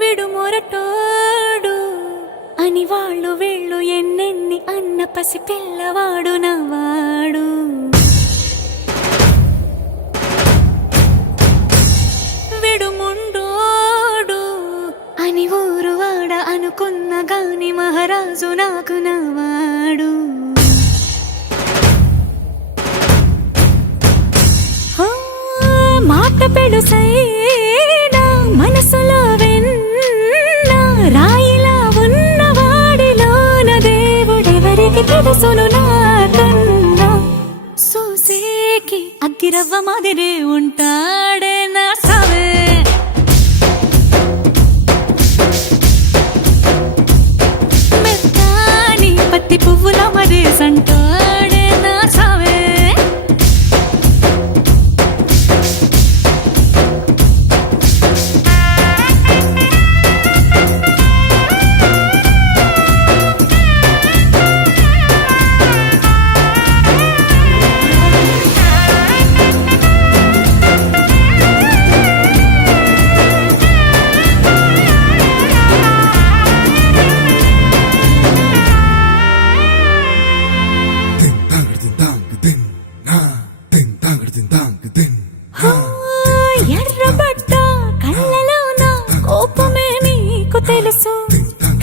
విడు మొరటోడు అని వాళ్ళు వీళ్ళు ఎన్నెన్ని అన్న పసి పిల్లవాడు నవాడు. విడు ముండోడు అని ఊరు వాడ అనుకున్న గాని మహారాజు నాకు నవాడు. మాట పెడుసైనా మనసులో వెన్న రాయిలా ఉన్నవాడిలోన దేవుడెవరికి తెలుసును నాకన్నా. సూసేకి అగ్గిరవ్వ మాదిరే ఉంటాడే నా సవే. మెత్తాని పత్తి పువ్వుల మరేసంటాడే నా సవే. ఎర్రబడ్డ కళ్ళలోన కోపమే నీకు తెలుసు,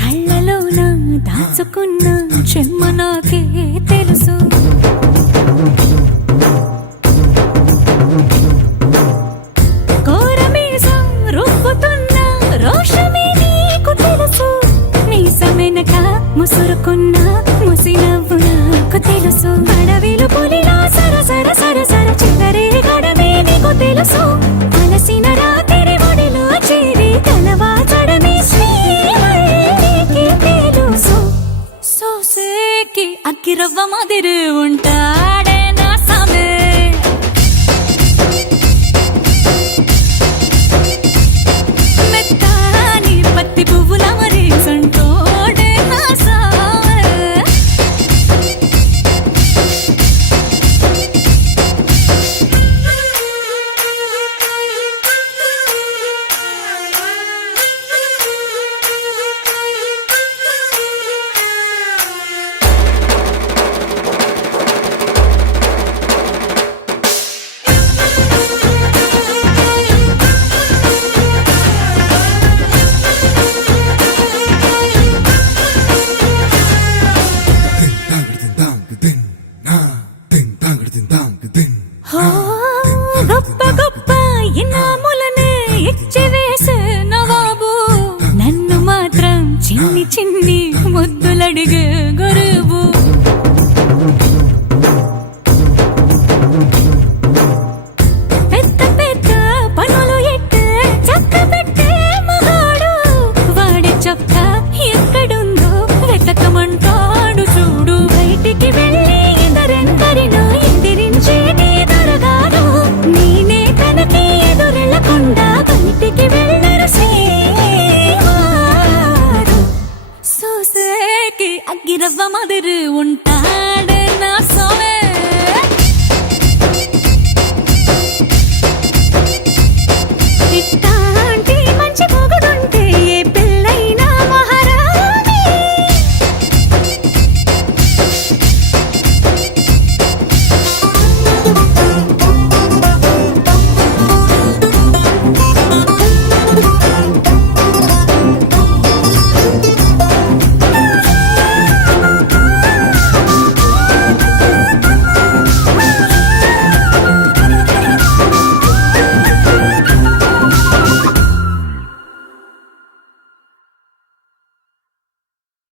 కళ్ళలోన దాచుకున్న చెమ్మ నాకే తెలుసు. కోరమీసం రుబ్బుతున్న రోషమే నీకు తెలుసు, మీసమెనక ముసురుకున్న